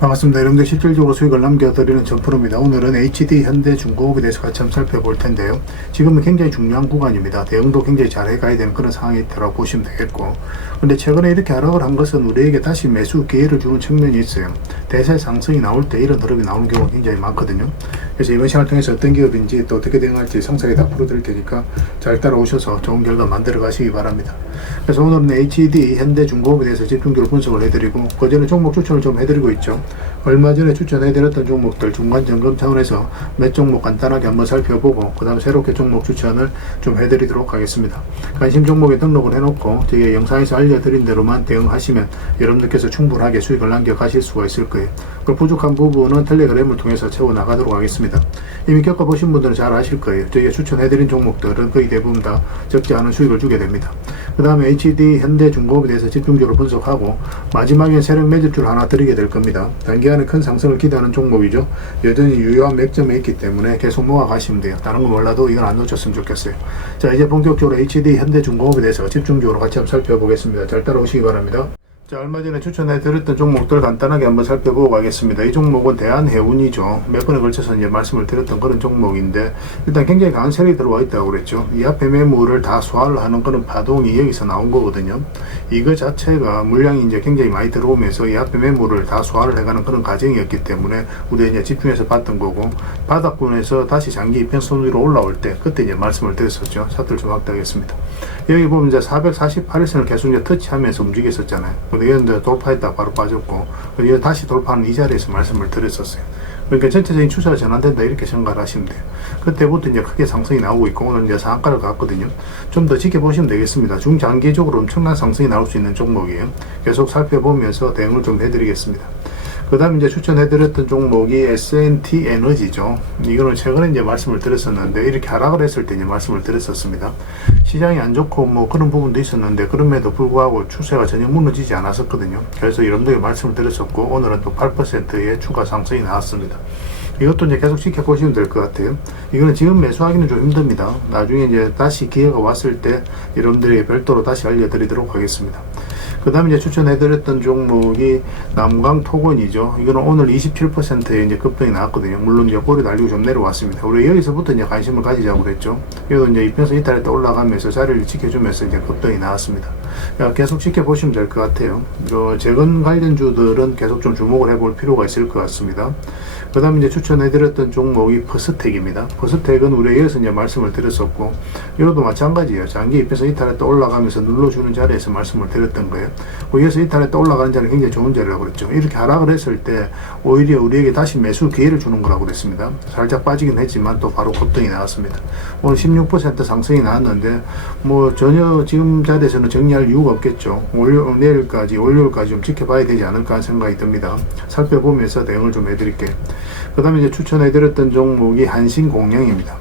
반갑습니다. 여러분들 실질적으로 수익을 남겨드리는 정프로입니다. 오늘은 HD 현대중공업에 대해서 같이 한번 살펴볼 텐데요. 지금은 굉장히 중요한 구간입니다. 대응도 굉장히 잘 해가야 되는 그런 상황이 있다고 보시면 되겠고, 근데 최근에 이렇게 하락을 한 것은 우리에게 다시 매수 기회를 주는 측면이 있어요. 대세 상승이 나올 때 이런 흐름이 나오는 경우가 굉장히 많거든요. 그래서 이번 시간을 통해서 어떤 기업인지 또 어떻게 대응할지 상세하게 다 풀어드릴 테니까 잘 따라오셔서 좋은 결과 만들어 가시기 바랍니다. 그래서 오늘은 HD 현대중공업에 대해서 집중적으로 분석을 해드리고, 그전에 종목 추천을 좀 해드리고 있죠. 얼마 전에 추천해드렸던 종목들 중간 점검 차원에서 몇 종목 간단하게 한번 살펴보고, 그 다음 새롭게 종목 추천을 좀 해드리도록 하겠습니다. 관심 종목에 등록을 해놓고 저희 영상에서 알려드린 대로만 대응하시면 여러분들께서 충분하게 수익을 남겨가실 수가 있을 거예요. 그 부족한 부분은 텔레그램을 통해서 채워나가도록 하겠습니다. 이미 겪어보신 분들은 잘 아실 거예요. 저희가 추천해드린 종목들은 거의 대부분 다 적지 않은 수익을 주게 됩니다. 그 다음에 HD 현대중공업에 대해서 집중적으로 분석하고, 마지막에 세력 매집줄 하나 드리게 될 겁니다. 단기간에 큰 상승을 기대하는 종목이죠. 여전히 유효한 맥점에 있기 때문에 계속 모아가시면 돼요. 다른 건 몰라도 이건 안 놓쳤으면 좋겠어요. 자, 이제 본격적으로 HD 현대중공업에 대해서 집중적으로 같이 한번 살펴보겠습니다. 잘 따라오시기 바랍니다. 자, 얼마 전에 추천해드렸던 종목들 간단하게 한번 살펴보고 가겠습니다. 이 종목은 대한해운이죠. 몇 번에 걸쳐서 이제 말씀을 드렸던 그런 종목인데, 일단 굉장히 강한 세력이 들어와 있다고 그랬죠. 이 앞에 매물을 다 소화를 하는 그런 파동이 여기서 나온 거거든요. 이거 자체가 물량이 이제 굉장히 많이 들어오면서 이 앞에 매물을 다 소화를 해가는 그런 과정이었기 때문에 우리가 이제 집중해서 봤던 거고, 바닥권에서 다시 장기 이평선 위로 올라올 때 그때 이제 말씀을 드렸었죠. 차트를 좀 확대하겠습니다. 여기 보면 이제 448일선을 계속 이제 터치하면서 움직였었잖아요. 이런데 돌파했다 바로 빠졌고, 그리고 다시 돌파하는 이 자리에서 말씀을 드렸었어요. 그러니까 전체적인 추세가 전환된다 이렇게 생각을 하시면 돼요. 그때부터 이제 크게 상승이 나오고 있고, 오늘 이제 상한가를 갔거든요. 좀 더 지켜보시면 되겠습니다. 중장기적으로 엄청난 상승이 나올 수 있는 종목이에요. 계속 살펴보면서 대응을 좀 해드리겠습니다. 그 다음 이제 추천해드렸던 종목이 S&T 에너지죠. 이거는 최근에 이제 말씀을 드렸었는데, 이렇게 하락을 했을 때 이제 말씀을 드렸었습니다. 시장이 안 좋고 뭐 그런 부분도 있었는데, 그럼에도 불구하고 추세가 전혀 무너지지 않았었거든요. 그래서 여러분들에게 말씀을 드렸었고, 오늘은 또 8%의 추가 상승이 나왔습니다. 이것도 이제 계속 지켜보시면 될 것 같아요. 이거는 지금 매수하기는 좀 힘듭니다. 나중에 이제 다시 기회가 왔을 때 여러분들에게 별도로 다시 알려드리도록 하겠습니다. 그 다음에 이제 추천해드렸던 종목이 남강토건이죠. 이거는 오늘 27%의 이제 급등이 나왔거든요. 물론 이제 꼬리 달리고 좀 내려왔습니다. 우리 여기서부터 이제 관심을 가지자고 그랬죠. 이것도 이제 이평선 이탈에 또 올라가면서 자리를 지켜주면서 이제 급등이 나왔습니다. 계속 지켜보시면 될 것 같아요. 재건 관련주들은 계속 좀 주목을 해볼 필요가 있을 것 같습니다. 그 다음에 이제 추천해드렸던 종목이 퍼스텍입니다. 퍼스텍은 우리가 여기서 이제 말씀을 드렸었고, 이것도 마찬가지예요. 장기 이평선 이탈에 또 올라가면서 눌러주는 자리에서 말씀을 드렸던 거예요. 여기서 이탈에 또 올라가는 자리는 굉장히 좋은 자리라고 그랬죠. 이렇게 하락을 했을 때 오히려 우리에게 다시 매수 기회를 주는 거라고 그랬습니다. 살짝 빠지긴 했지만 또 바로 급등이 나왔습니다. 오늘 16% 상승이 나왔는데, 뭐 전혀 지금 자리에서는 정리할 이유가 없겠죠. 내일까지 월요일까지 좀 지켜봐야 되지 않을까 하는 생각이 듭니다. 살펴보면서 대응을 좀 해드릴게요. 그 다음에 이제 추천해드렸던 종목이 한신공영입니다.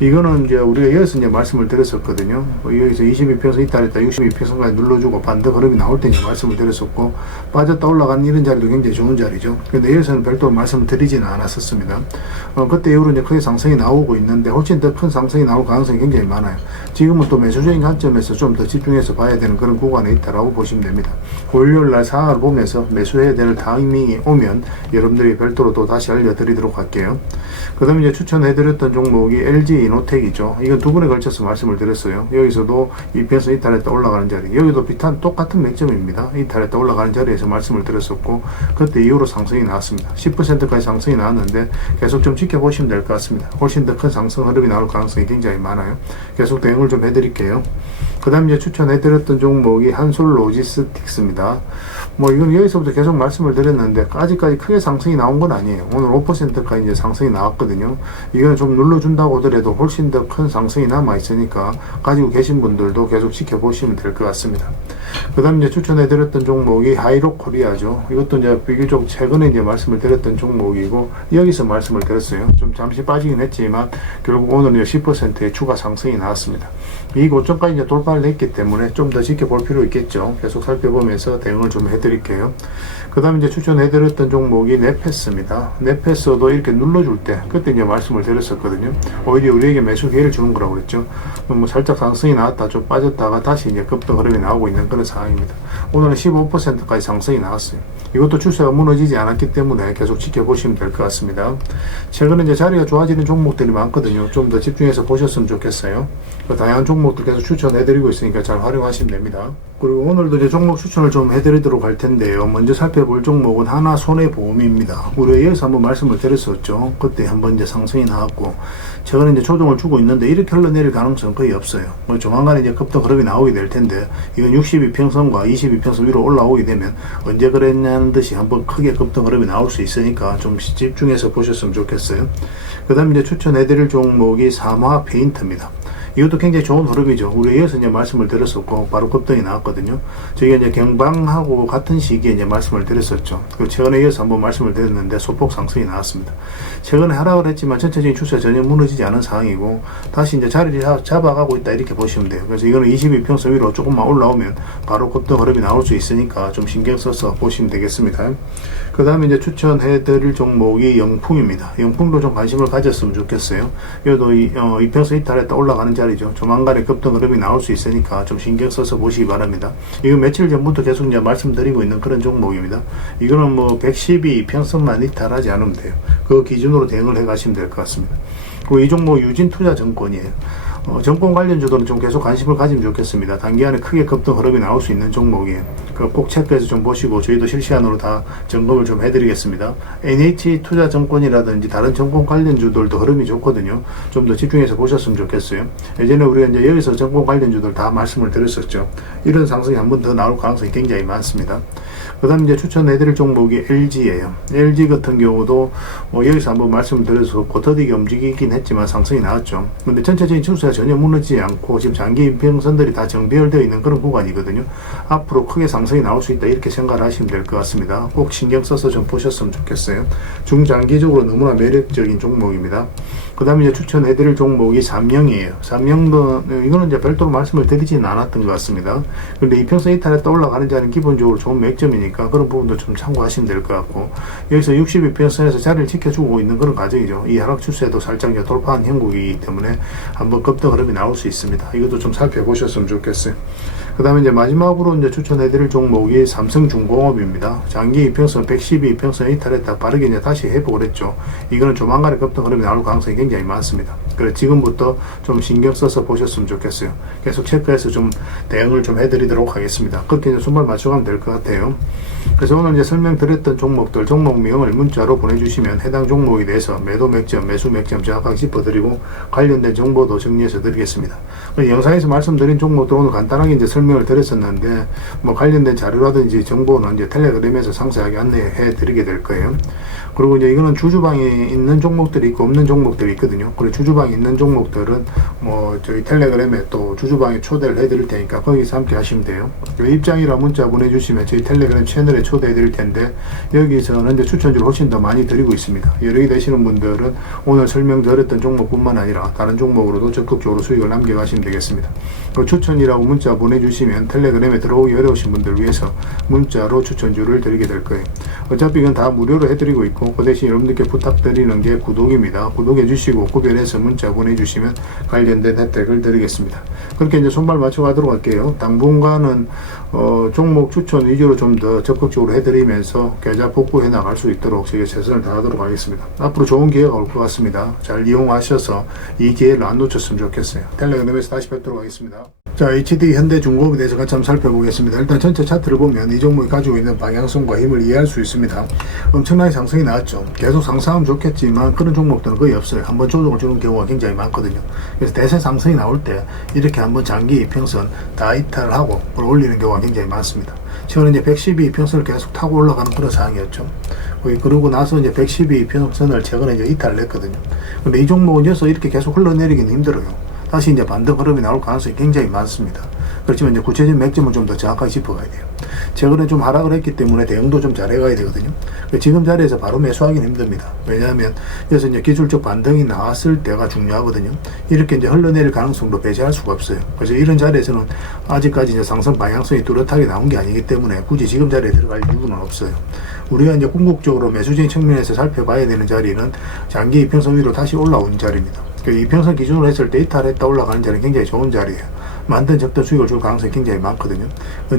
이거는 이제 우리가 여기서 이제 말씀을 드렸었거든요. 여기서 22평선 이탈했다 62평선까지 눌러주고 반대 흐름이 나올 때 이제 말씀을 드렸었고, 빠졌다 올라가는 이런 자리도 굉장히 좋은 자리죠. 근데 여기서는 별도로 말씀을 드리지는 않았었습니다. 그때 이후로 이제 크게 상승이 나오고 있는데, 훨씬 더 큰 상승이 나올 가능성이 굉장히 많아요. 지금은 또 매수적인 관점에서 좀 더 집중해서 봐야 되는 그런 구간에 있다라고 보시면 됩니다. 월요일날 상황을 보면서 매수해야 될 타이밍이 오면 여러분들이 별도로 또 다시 알려드리도록 할게요. 그 다음에 이제 추천해드렸던 종목이 LG 이노텍이죠. 이건 두 번에 걸쳐서 말씀을 드렸어요. 여기서도 이평선 이탈했다 올라가는 자리, 여기도 비슷한 똑같은 맥점입니다. 이탈했다 올라가는 자리에서 말씀을 드렸었고, 그때 이후로 상승이 나왔습니다. 10%까지 상승이 나왔는데 계속 좀 지켜보시면 될 것 같습니다. 훨씬 더 큰 상승 흐름이 나올 가능성이 굉장히 많아요. 계속 대응을 좀 해드릴게요. 그 다음 이제 추천해드렸던 종목이 한솔로지스틱스입니다. 뭐 이건 여기서부터 계속 말씀을 드렸는데, 아직까지 크게 상승이 나온 건 아니에요. 오늘 5%까지 이제 상승이 나왔거든요. 이건 좀 눌러준다고 하더라도 훨씬 더 큰 상승이 남아 있으니까 가지고 계신 분들도 계속 지켜보시면 될 것 같습니다. 그 다음 이제 추천해드렸던 종목이 하이로코리아죠. 이것도 이제 비교적 최근에 이제 말씀을 드렸던 종목이고, 여기서 말씀을 드렸어요. 좀 잠시 빠지긴 했지만 결국 오늘 이제 10%의 추가 상승이 나왔습니다. 이 고점까지 이제 돌파를 했기 때문에 좀 더 지켜볼 필요 있겠죠. 계속 살펴보면서 대응을 좀 해드릴게요. 그 다음에 이제 추천해드렸던 종목이 네페스입니다. 네페스도 이렇게 눌러줄 때, 그때 이제 말씀을 드렸었거든요. 오히려 우리에게 매수 기회를 주는 거라고 그랬죠. 뭐 살짝 상승이 나왔다, 좀 빠졌다가 다시 이제 급등 흐름이 나오고 있는 그런 상황입니다. 오늘은 15%까지 상승이 나왔어요. 이것도 추세가 무너지지 않았기 때문에 계속 지켜보시면 될 것 같습니다. 최근에 이제 자리가 좋아지는 종목들이 많거든요. 좀 더 집중해서 보셨으면 좋겠어요. 다양한 종목들 계속 추천해드리고 있으니까 잘 활용하시면 됩니다. 그리고 오늘도 이제 종목 추천을 좀 해드리도록 할 텐데요. 먼저 살펴볼 종목은 하나손해보험입니다. 우리가 여기서 한번 말씀을 드렸었죠. 그때 한번 이제 상승이 나왔고, 최근에 이제 조정을 주고 있는데 이렇게 흘러내릴 가능성은 거의 없어요. 조만간에 이제 급등 흐름이 나오게 될 텐데, 이건 62평선과 22평선 위로 올라오게 되면 언제 그랬냐는 듯이 한번 크게 급등 흐름이 나올 수 있으니까 좀 집중해서 보셨으면 좋겠어요. 그 다음에 이제 추천해드릴 종목이 삼화페인트입니다. 이것도 굉장히 좋은 흐름이죠. 우리 여기서 이제 말씀을 드렸었고, 바로 급등이 나왔거든요. 저희가 이제 경방하고 같은 시기에 이제 말씀을 드렸었죠. 그 최근에 이어서 한번 말씀을 드렸는데, 소폭 상승이 나왔습니다. 최근에 하락을 했지만 전체적인 추세가 전혀 무너지지 않은 상황이고, 다시 이제 자리를 잡아가고 있다, 이렇게 보시면 돼요. 그래서 이거는 22평선 위로 조금만 올라오면 바로 급등 흐름이 나올 수 있으니까 좀 신경 써서 보시면 되겠습니다. 그 다음에 이제 추천해드릴 종목이 영풍입니다. 영풍도 좀 관심을 가졌으면 좋겠어요. 이것도 이평선 이탈했다 올라가는 자리죠. 조만간에 급등 흐름이 나올 수 있으니까 좀 신경 써서 보시기 바랍니다. 이거 며칠 전부터 계속 이제 말씀드리고 있는 그런 종목입니다. 이거는 뭐 112평선만 이탈하지 않으면 돼요. 그 기준으로 대응을 해 가시면 될 것 같습니다. 그리고 이 종목 유진투자증권이에요. 정권 관련주들은 좀 계속 관심을 가지면 좋겠습니다. 단기간에 크게 급등 흐름이 나올 수 있는 종목이에요. 꼭 체크해서 좀 보시고 저희도 실시간으로 다 점검을 좀 해드리겠습니다. NH투자증권이라든지 다른 정권 관련주들도 흐름이 좋거든요. 좀 더 집중해서 보셨으면 좋겠어요. 예전에 우리가 이제 여기서 정권 관련주들 다 말씀을 드렸었죠. 이런 상승이 한 번 더 나올 가능성이 굉장히 많습니다. 그 다음 이제 추천해드릴 종목이 LG예요. LG 같은 경우도 여기서 한번 말씀을 드려서 고터디게 움직이긴 했지만 상승이 나왔죠. 근데 전체적인 추세가 전혀 무너지지 않고 지금 장기 인평선들이 다 정비열되어 있는 그런 구간이거든요. 앞으로 크게 상승이 나올 수 있다, 이렇게 생각을 하시면 될 것 같습니다. 꼭 신경 써서 좀 보셨으면 좋겠어요. 중장기적으로 너무나 매력적인 종목입니다. 그 다음에 이제 추천해드릴 종목이 삼영이에요. 삼영도 이거는 이제 별도로 말씀을 드리지는 않았던 것 같습니다. 그런데 이평선 이탈했다 올라가는 자리는 기본적으로 좋은 맥점이니까 그런 부분도 좀 참고하시면 될 것 같고, 여기서 62평선에서 자리를 지켜주고 있는 그런 과정이죠. 이 하락 추세도 살짝 이제 돌파한 형국이기 때문에 한번 급등 흐름이 나올 수 있습니다. 이것도 좀 살펴보셨으면 좋겠어요. 그 다음에 이제 마지막으로 이제 추천해드릴 종목이 삼성중공업입니다. 장기 이평선 112평선 이탈했다 빠르게 이제 다시 회복을 했죠. 이거는 조만간에 급등 흐름이 나올 가능성이 굉장히 많습니다. 그래서 지금부터 좀 신경 써서 보셨으면 좋겠어요. 계속 체크해서 좀 대응을 좀 해드리도록 하겠습니다. 그렇게 이제 손발 맞춰가면 될 것 같아요. 그래서 오늘 이제 설명드렸던 종목들, 종목명을 문자로 보내주시면 해당 종목에 대해서 매도 맥점, 매수 맥점 정확하게 짚어드리고 관련된 정보도 정리해서 드리겠습니다. 영상에서 말씀드린 종목도 오늘 간단하게 이제 설명을 드렸었는데, 뭐 관련된 자료라든지 정보는 이제 텔레그램에서 상세하게 안내해 드리게 될 거예요. 그리고 이제 이거는 주주방에 있는 종목들이 있고 없는 종목들이 있거든요. 그리고 주주방에 있는 종목들은 뭐 저희 텔레그램에 또 주주방에 초대를 해 드릴 테니까 거기서 함께 하시면 돼요. 입장이라 문자 보내주시면 저희 텔레그램 채널에 초대해 드릴 텐데, 여기서는 이제 추천주를 훨씬 더 많이 드리고 있습니다. 여러 개 되시는 분들은 오늘 설명드렸던 종목뿐만 아니라 다른 종목으로도 적극적으로 수익을 남겨가시면 되겠습니다. 그 추천이라고 문자 보내주시면 텔레그램에 들어오기 어려우신 분들 위해서 문자로 추천주를 드리게 될 거예요. 어차피 이건 다 무료로 해드리고 있고, 그 대신 여러분들께 부탁드리는 게 구독입니다. 구독해 주시고 구별해서 문자 보내주시면 관련된 혜택을 드리겠습니다. 그렇게 이제 손발 맞춰 가도록 할게요. 당분간은 종목 추천 위주로 좀 더 적극적으로 해드리면서 계좌 복구해 나갈 수 있도록 제가 최선을 다하도록 하겠습니다. 앞으로 좋은 기회가 올 것 같습니다. 잘 이용하셔서 이 기회를 안 놓쳤으면 좋겠어요. 텔레그램에서 다시 뵙도록 하겠습니다. 자, HD 현대중공업에 대해서 같이 한번 살펴보겠습니다. 일단 전체 차트를 보면 이 종목이 가지고 있는 방향성과 힘을 이해할 수 있습니다. 엄청나게 상승이 나왔죠. 계속 상승하면 좋겠지만 그런 종목들은 거의 없어요. 한번 조정을 주는 경우가 굉장히 많거든요. 그래서 대세 상승이 나올 때 이렇게 한번 장기 이평선 다 이탈하고 올리는 경우가 굉장히 많습니다. 최근에 이제 112이평선을 계속 타고 올라가는 그런 상황이었죠. 그러고 나서 이제 112이평선을 최근에 이제 이탈을 했거든요. 근데 이 종목은 여기서 이렇게 계속 흘러내리기는 힘들어요. 다시 이제 반등 흐름이 나올 가능성이 굉장히 많습니다. 그렇지만 이제 구체적인 맥점은 좀 더 정확하게 짚어가야 돼요. 최근에 좀 하락을 했기 때문에 대응도 좀 잘해가야 되거든요. 지금 자리에서 바로 매수하기는 힘듭니다. 왜냐하면 여기서 이제 기술적 반등이 나왔을 때가 중요하거든요. 이렇게 이제 흘러내릴 가능성도 배제할 수가 없어요. 그래서 이런 자리에서는 아직까지 이제 상승 방향성이 뚜렷하게 나온 게 아니기 때문에 굳이 지금 자리에 들어갈 이유는 없어요. 우리가 이제 궁극적으로 매수적인 측면에서 살펴봐야 되는 자리는 장기 이평선 위로 다시 올라온 자리입니다. 그 이평선 기준으로 했을 때 이탈했다 올라가는 자리는 굉장히 좋은 자리예요. 만든 적던 수익을 줄 가능성이 굉장히 많거든요.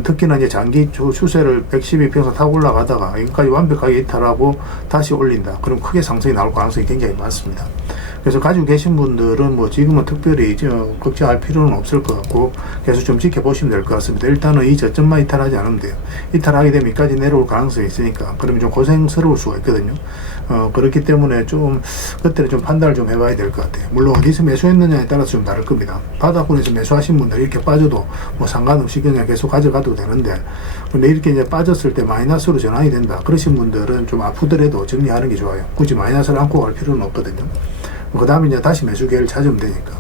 특히나 이제 장기 추세를 112평선 타고 올라가다가 여기까지 완벽하게 이탈하고 다시 올린다. 그럼 크게 상승이 나올 가능성이 굉장히 많습니다. 그래서 가지고 계신 분들은 뭐 지금은 특별히 걱정할 필요는 없을 것 같고 계속 좀 지켜보시면 될 것 같습니다. 일단은 이 저점만 이탈하지 않으면 돼요. 이탈하게 되면 여기까지 내려올 가능성이 있으니까 그러면 좀 고생스러울 수가 있거든요. 그렇기 때문에 좀 그때는 좀 판단을 좀 해봐야 될 것 같아요. 물론 어디서 매수했느냐에 따라서 좀 다를 겁니다. 바닥권에서 매수하신 분들 이렇게 빠져도 뭐 상관없이 그냥 계속 가져가도 되는데, 근데 이렇게 이제 빠졌을 때 마이너스로 전환이 된다 그러신 분들은 좀 아프더라도 정리하는 게 좋아요. 굳이 마이너스를 안고 갈 필요는 없거든요. 그 다음에 이제 다시 매수 기회를 찾으면 되니까.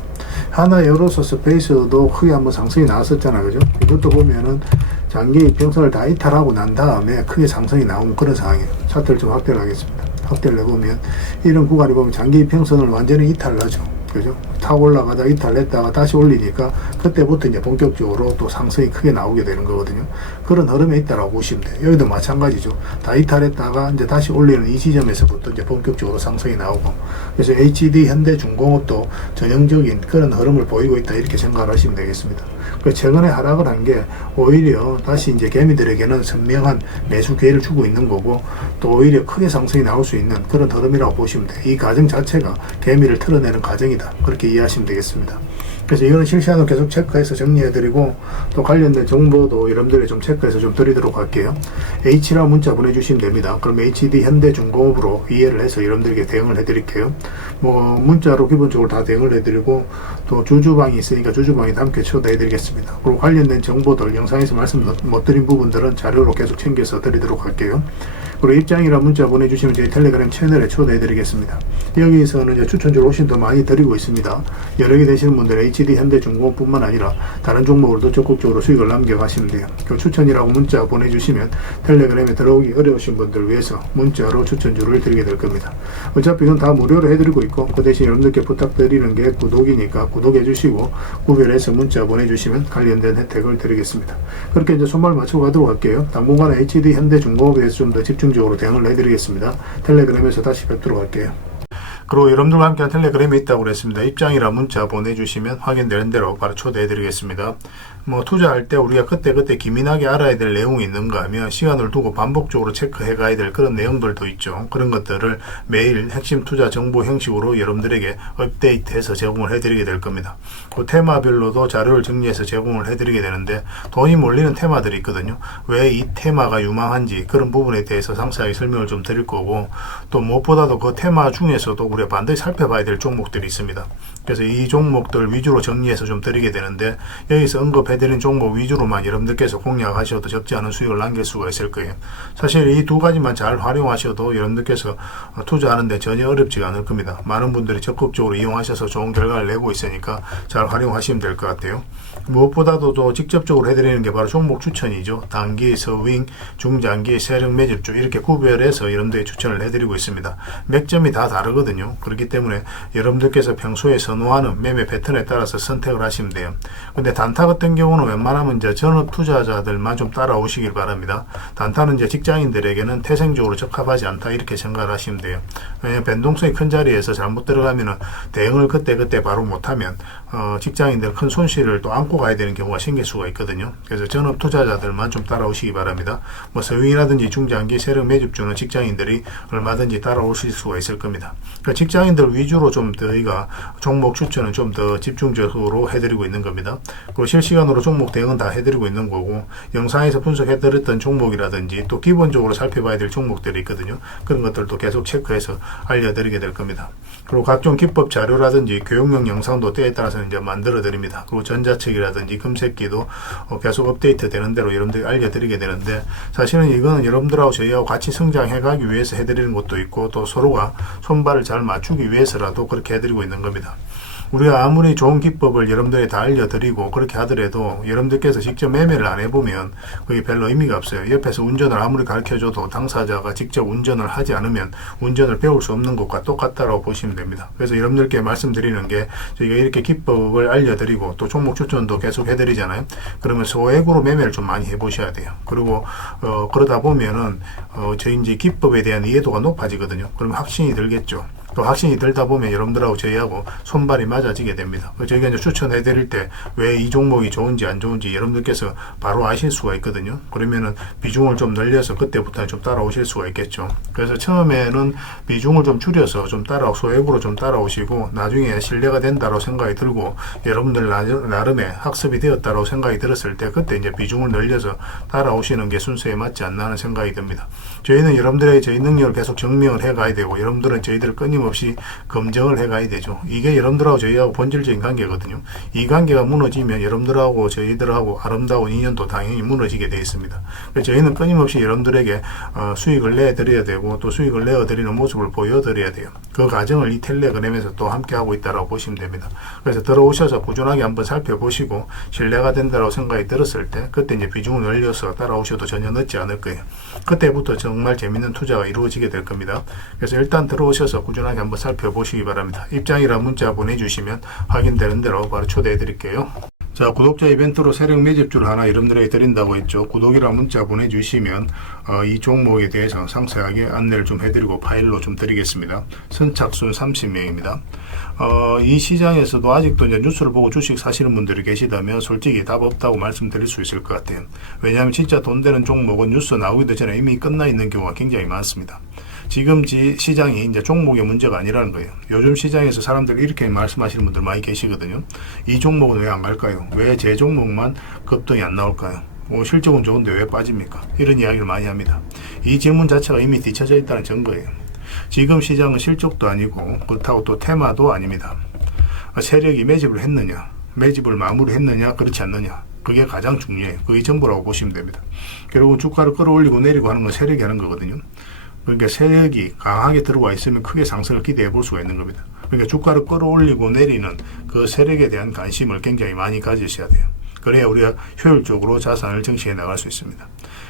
하나 에어로서 스페이스도 크게 한번 상승이 나왔었잖아요. 그죠? 이것도 보면은 장기 이평선을 다 이탈하고 난 다음에 크게 상승이 나온 그런 상황이에요. 차트를 좀 확대를 하겠습니다. 확대를 해보면 이런 구간이 보면 장기 이평선을 완전히 이탈하죠. 그죠? 타고 올라가다 이탈했다가 다시 올리니까 그때부터 이제 본격적으로 또 상승이 크게 나오게 되는 거거든요. 그런 흐름에 있다라고 보시면 돼요. 여기도 마찬가지죠. 다 이탈했다가 이제 다시 올리는 이 지점에서부터 이제 본격적으로 상승이 나오고, 그래서 HD 현대중공업도 전형적인 그런 흐름을 보이고 있다 이렇게 생각을 하시면 되겠습니다. 최근에 하락을 한 게 오히려 다시 이제 개미들에게는 선명한 매수 기회를 주고 있는 거고, 또 오히려 크게 상승이 나올 수 있는 그런 흐름이라고 보시면 돼요. 이 과정 자체가 개미를 털어내는 과정이다, 그렇게 이해하시면 되겠습니다. 그래서 이거는 실시간으로 계속 체크해서 정리해드리고, 또 관련된 정보도 여러분들이 좀 체크해서 좀 드리도록 할게요. H라 문자 보내주시면 됩니다. 그럼 HD 현대중공업으로 이해를 해서 여러분들에게 대응을 해드릴게요. 뭐 문자로 기본적으로 다 대응을 해드리고, 또 주주방이 있으니까 주주방에도 함께 초대해드리겠습니다. 그리고 관련된 정보들 영상에서 말씀 못 드린 부분들은 자료로 계속 챙겨서 드리도록 할게요. 그리고 입장이라 문자 보내주시면 저희 텔레그램 채널에 초대해드리겠습니다. 여기서는 이제 추천주를 훨씬 더 많이 드리고 있습니다. 여러 개 되시는 분들 HD 현대중공업뿐만 아니라 다른 종목으로도 적극적으로 수익을 남겨가시면 돼요. 그 추천이라고 문자 보내주시면 텔레그램에 들어오기 어려우신 분들 위해서 문자로 추천주를 드리게 될 겁니다. 어차피 이건 다 무료로 해드리고 있고, 그 대신 여러분들께 부탁드리는 게 구독이니까 구독해주시고 구별해서 문자 보내주시면 관련된 혜택을 드리겠습니다. 그렇게 이제 손발 맞추고 가도록 할게요. 당분간 HD 현대중공업에 대해서 좀 더 집중적으로 대응을 해드리겠습니다. 텔레그램에서 다시 뵙도록 할게요. 그리고 여러분들과 함께 텔레그램에 있다고 그랬습니다. 입장이라 문자 보내주시면 확인되는 대로 바로 초대해드리겠습니다. 뭐 투자할 때 우리가 그때 기민하게 알아야 될 내용이 있는가 하면 시간을 두고 반복적으로 체크해 가야 될 그런 내용들도 있죠. 그런 것들을 매일 핵심 투자 정보 형식으로 여러분들에게 업데이트해서 제공을 해드리게 될 겁니다. 그 테마별로도 자료를 정리해서 제공을 해드리게 되는데, 돈이 몰리는 테마들이 있거든요. 왜 이 테마가 유망한지 그런 부분에 대해서 상세하게 설명을 좀 드릴 거고, 또 무엇보다도 그 테마 중에서도 우리가 반드시 살펴봐야 될 종목들이 있습니다. 그래서 이 종목들 위주로 정리해서 좀 드리게 되는데, 여기서 언급해드린 종목 위주로만 여러분들께서 공략하셔도 적지 않은 수익을 남길 수가 있을 거예요. 사실 이 두 가지만 잘 활용하셔도 여러분들께서 투자하는데 전혀 어렵지가 않을 겁니다. 많은 분들이 적극적으로 이용하셔서 좋은 결과를 내고 있으니까 잘 활용하시면 될 것 같아요. 무엇보다도 또 직접적으로 해드리는 게 바로 종목 추천이죠. 단기, 서윙, 중장기, 세력 매집주 이렇게 구별해서 여러분들이 추천을 해드리고 있습니다. 맥점이 다 다르거든요. 그렇기 때문에 여러분들께서 평소에 선호하는 매매 패턴에 따라서 선택을 하시면 돼요. 근데 단타 같은 경우는 웬만하면 이제 전업 투자자들만 좀 따라오시길 바랍니다. 단타는 이제 직장인들에게는 태생적으로 적합하지 않다 이렇게 생각을 하시면 돼요. 왜냐하면 변동성이 큰 자리에서 잘못 들어가면은 대응을 그때 바로 못하면 직장인들 큰 손실을 또 안고 가야 되는 경우가 생길 수가 있거든요. 그래서 전업 투자자들만 좀 따라오시기 바랍니다. 뭐 서윙이라든지 중장기 세력 매집주는 직장인들이 얼마든지 따라오실 수가 있을 겁니다. 그러니까 직장인들 위주로 좀 저희가 종목 추천은 좀 더 집중적으로 해드리고 있는 겁니다. 그리고 실시간으로 종목 대응은 다 해드리고 있는 거고, 영상에서 분석해드렸던 종목이라든지 또 기본적으로 살펴봐야 될 종목들이 있거든요. 그런 것들도 계속 체크해서 알려드리게 될 겁니다. 그리고 각종 기법 자료라든지 교육용 영상도 때에 따라서는 이제 만들어 드립니다. 그리고 전자책이라든지 금색기도 계속 업데이트 되는 대로 여러분들이 알려드리게 되는데, 사실은 이거는 여러분들하고 저희하고 같이 성장해 가기 위해서 해드리는 것도 있고, 또 서로가 손발을 잘 맞추기 위해서라도 그렇게 해드리고 있는 겁니다. 우리가 아무리 좋은 기법을 여러분들이 다 알려드리고 그렇게 하더라도 여러분들께서 직접 매매를 안 해보면 그게 별로 의미가 없어요. 옆에서 운전을 아무리 가르쳐줘도 당사자가 직접 운전을 하지 않으면 운전을 배울 수 없는 것과 똑같다고 보시면 됩니다. 그래서 여러분들께 말씀드리는 게 저희가 이렇게 기법을 알려드리고 또 종목 추천도 계속 해드리잖아요. 그러면 소액으로 매매를 좀 많이 해보셔야 돼요. 그리고 그러다 보면은 저희 이제 기법에 대한 이해도가 높아지거든요. 그러면 확신이 들겠죠. 또 확신이 들다 보면 여러분들하고 저희하고 손발이 맞아지게 됩니다. 저희가 이제 추천해 드릴 때 왜 이 종목이 좋은지 안 좋은지 여러분들께서 바로 아실 수가 있거든요. 그러면은 비중을 좀 늘려서 그때부터 좀 따라오실 수가 있겠죠. 그래서 처음에는 비중을 좀 줄여서 좀 소액으로 좀 따라오시고 나중에 신뢰가 된다고 생각이 들고 여러분들 나름의 학습이 되었다고 생각이 들었을 때 그때 이제 비중을 늘려서 따라오시는 게 순서에 맞지 않나 하는 생각이 듭니다. 저희는 여러분들에게 저희 능력을 계속 증명을 해 가야 되고 여러분들은 저희들을 끊임없이 검증을 해 가야 되죠. 이게 여러분들하고 저희하고 본질적인 관계거든요. 이 관계가 무너지면 여러분들하고 저희들하고 아름다운 인연도 당연히 무너지게 되어 있습니다. 그래서 저희는 끊임없이 여러분들에게 수익을 내드려야 되고 또 수익을 내어드리는 모습을 보여드려야 돼요. 그 과정을 이 텔레그램에서 또 함께 하고 있다고 보시면 됩니다. 그래서 들어오셔서 꾸준하게 한번 살펴보시고 신뢰가 된다고 생각이 들었을 때 그때 이제 비중을 늘려서 따라오셔도 전혀 늦지 않을 거예요. 그때부터 정말 재밌는 투자가 이루어지게 될 겁니다. 그래서 일단 들어오셔서 꾸준하게 한번 살펴보시기 바랍니다. 입장이란 문자 보내주시면 확인되는 대로 바로 초대해 드릴게요. 자, 구독자 이벤트로 세력 매집주를 하나 여러분들에게 드린다고 했죠. 구독이란 문자 보내주시면 이 종목에 대해서 상세하게 안내를 좀 해드리고 파일로 좀 드리겠습니다. 선착순 30명입니다. 이 시장에서도 아직도 이제 뉴스를 보고 주식 사시는 분들이 계시다면 솔직히 답 없다고 말씀드릴 수 있을 것 같아요. 왜냐하면 진짜 돈 되는 종목은 뉴스 나오기도 전에 이미 끝나 있는 경우가 굉장히 많습니다. 지금 시장이 이제 종목의 문제가 아니라는 거예요. 요즘 시장에서 사람들이 이렇게 말씀하시는 분들 많이 계시거든요. 이 종목은 왜 안 갈까요? 왜 제 종목만 급등이 안 나올까요? 실적은 좋은데 왜 빠집니까? 이런 이야기를 많이 합니다. 이 질문 자체가 이미 뒤쳐져 있다는 증거예요. 지금 시장은 실적도 아니고 그렇다고 또 테마도 아닙니다. 세력이 매집을 했느냐, 매집을 마무리했느냐, 그렇지 않느냐, 그게 가장 중요해요. 그게 전부라고 보시면 됩니다. 결국은 주가를 끌어올리고 내리고 하는 건 세력이 하는 거거든요. 그러니까 세력이 강하게 들어와 있으면 크게 상승을 기대해 볼 수가 있는 겁니다. 그러니까 주가를 끌어올리고 내리는 그 세력에 대한 관심을 굉장히 많이 가지셔야 돼요. 그래야 우리가 효율적으로 자산을 증식해 나갈 수 있습니다.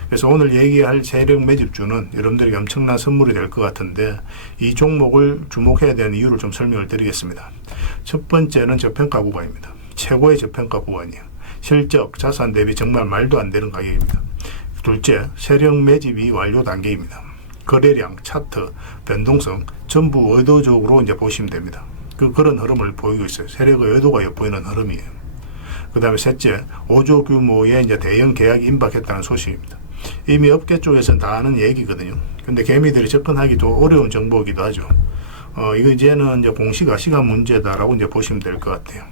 그래서 오늘 얘기할 세력 매집주는 여러분들에게 엄청난 선물이 될 것 같은데 이 종목을 주목해야 되는 이유를 좀 설명을 드리겠습니다. 첫 번째는 저평가 구간입니다. 최고의 저평가 구간이에요. 실적, 자산 대비 정말 말도 안 되는 가격입니다. 둘째, 세력 매집이 완료 단계입니다. 거래량, 차트, 변동성 전부 의도적으로 이제 보시면 됩니다. 그런 흐름을 보이고 있어요. 세력의 의도가 엿보이는 흐름이에요. 그 다음에 셋째, 5조 규모의 이제 대형 계약이 임박했다는 소식입니다. 이미 업계 쪽에서는 다 아는 얘기거든요. 근데 개미들이 접근하기도 어려운 정보이기도 하죠. 이거 이제는 이제 공시가 시간 문제다라고 이제 보시면 될 것 같아요.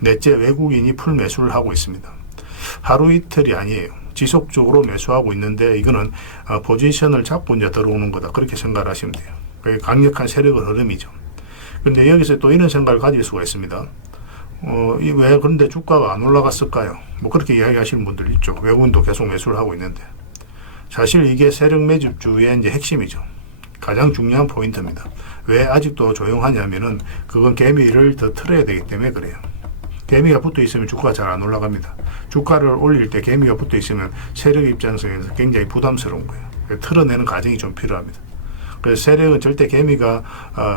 넷째, 외국인이 풀 매수를 하고 있습니다. 하루 이틀이 아니에요. 지속적으로 매수하고 있는데 이거는 포지션을 잡고 이제 들어오는 거다. 그렇게 생각을 하시면 돼요. 그게 강력한 세력의 흐름이죠. 그런데 여기서 또 이런 생각을 가질 수가 있습니다. 왜 그런데 주가가 안 올라갔을까요? 뭐 그렇게 이야기하시는 분들 있죠. 외국인도 계속 매수를 하고 있는데 사실 이게 세력 매집주의 이제 핵심이죠. 가장 중요한 포인트입니다. 왜 아직도 조용하냐면은 그건 개미를 더 틀어야 되기 때문에 그래요. 개미가 붙어 있으면 주가가 잘 안 올라갑니다. 주가를 올릴 때 개미가 붙어 있으면 세력 입장에서 굉장히 부담스러운 거예요. 틀어내는 과정이 좀 필요합니다. 그래서 세력은 절대 개미가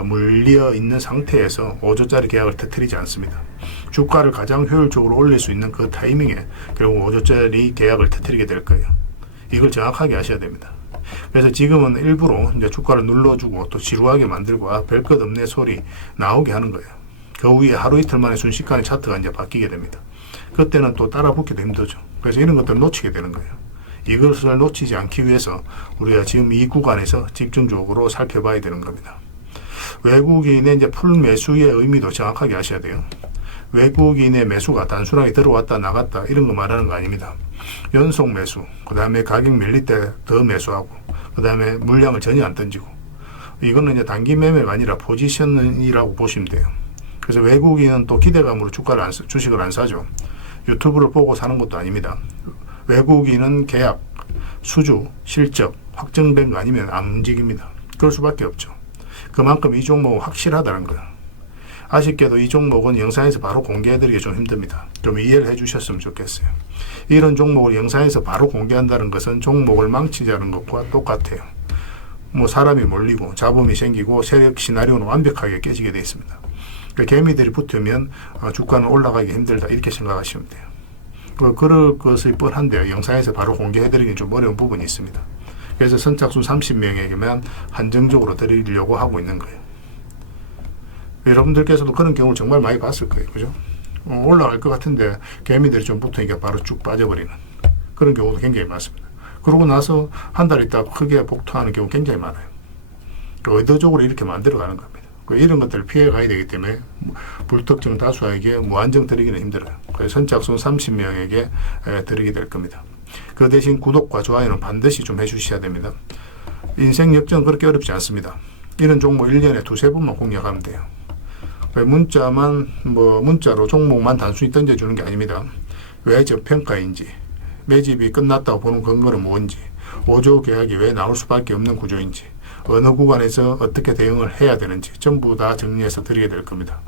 물려 있는 상태에서 5조짜리 계약을 터뜨리지 않습니다. 주가를 가장 효율적으로 올릴 수 있는 그 타이밍에 결국 5조짜리 계약을 터뜨리게 될 거예요. 이걸 정확하게 아셔야 됩니다. 그래서 지금은 일부러 이제 주가를 눌러주고 또 지루하게 만들고 별 것 없네 소리 나오게 하는 거예요. 그 후에 하루 이틀 만에 순식간에 차트가 이제 바뀌게 됩니다. 그때는 또 따라 붙기도 힘들죠. 그래서 이런 것들을 놓치게 되는 거예요. 이것을 놓치지 않기 위해서 우리가 지금 이 구간에서 집중적으로 살펴봐야 되는 겁니다. 외국인의 이제 풀 매수의 의미도 정확하게 아셔야 돼요. 외국인의 매수가 단순하게 들어왔다 나갔다 이런 거 말하는 거 아닙니다. 연속 매수, 그 다음에 가격 밀릴 때 더 매수하고, 그 다음에 물량을 전혀 안 던지고, 이거는 이제 단기 매매가 아니라 포지션이라고 보시면 돼요. 그래서 외국인은 또 기대감으로 주식을 안 사죠. 유튜브를 보고 사는 것도 아닙니다. 외국인은 계약, 수주, 실적 확정된 거 아니면 안 움직입니다. 그럴 수밖에 없죠. 그만큼 이 종목은 확실하다는 거예요. 아쉽게도 이 종목은 영상에서 바로 공개해드리기 좀 힘듭니다. 좀 이해를 해주셨으면 좋겠어요. 이런 종목을 영상에서 바로 공개한다는 것은 종목을 망치자는 것과 똑같아요. 뭐 사람이 몰리고 잡음이 생기고 세력 시나리오는 완벽하게 깨지게 되어 있습니다. 그러니까 개미들이 붙으면 주가는 올라가기 힘들다 이렇게 생각하시면 돼요. 그럴 것이 뻔한데요. 영상에서 바로 공개해드리기는 좀 어려운 부분이 있습니다. 그래서 선착순 30명에게만 한정적으로 드리려고 하고 있는 거예요. 여러분들께서도 그런 경우를 정말 많이 봤을 거예요. 그죠? 올라갈 것 같은데 개미들이 좀 붙으니까 바로 쭉 빠져버리는 그런 경우도 굉장히 많습니다. 그러고 나서 한 달 있다가 크게 복토하는 경우 굉장히 많아요. 의도적으로 이렇게 만들어가는 겁니다. 이런 것들을 피해 가야 되기 때문에 불특정 다수에게 무한정 드리기는 힘들어요. 그래서 선착순 30명에게 드리게 될 겁니다. 그 대신 구독과 좋아요는 반드시 좀 해주셔야 됩니다. 인생 역전은 그렇게 어렵지 않습니다. 이런 종목 1년에 두세 번만 공략하면 돼요. 문자로 종목만 단순히 던져주는 게 아닙니다. 왜 저평가인지, 매집이 끝났다고 보는 근거는 뭔지, 5조 계약이 왜 나올 수밖에 없는 구조인지, 어느 구간에서 어떻게 대응을 해야 되는지 전부 다 정리해서 드리게 될 겁니다.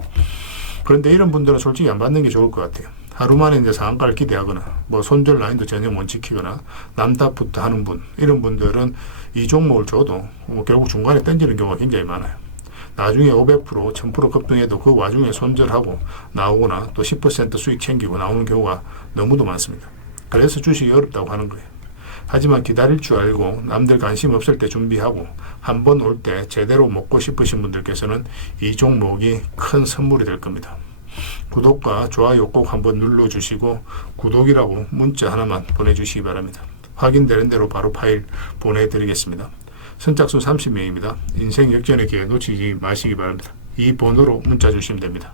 그런데 이런 분들은 솔직히 안 받는 게 좋을 것 같아요. 하루 만에 이제 상한가를 기대하거나 손절 라인도 전혀 못 지키거나 남탓부터 하는 분, 이런 분들은 이 종목을 줘도 결국 중간에 던지는 경우가 굉장히 많아요. 나중에 500%, 1000% 급등해도 그 와중에 손절하고 나오거나 또 10% 수익 챙기고 나오는 경우가 너무도 많습니다. 그래서 주식이 어렵다고 하는 거예요. 하지만 기다릴 줄 알고 남들 관심 없을 때 준비하고 한 번 올 때 제대로 먹고 싶으신 분들께서는 이 종목이 큰 선물이 될 겁니다. 구독과 좋아요 꼭 한번 눌러주시고 구독이라고 문자 하나만 보내주시기 바랍니다. 확인되는 대로 바로 파일 보내드리겠습니다. 선착순 30명입니다. 인생 역전의 기회 놓치지 마시기 바랍니다. 이 번호로 문자 주시면 됩니다.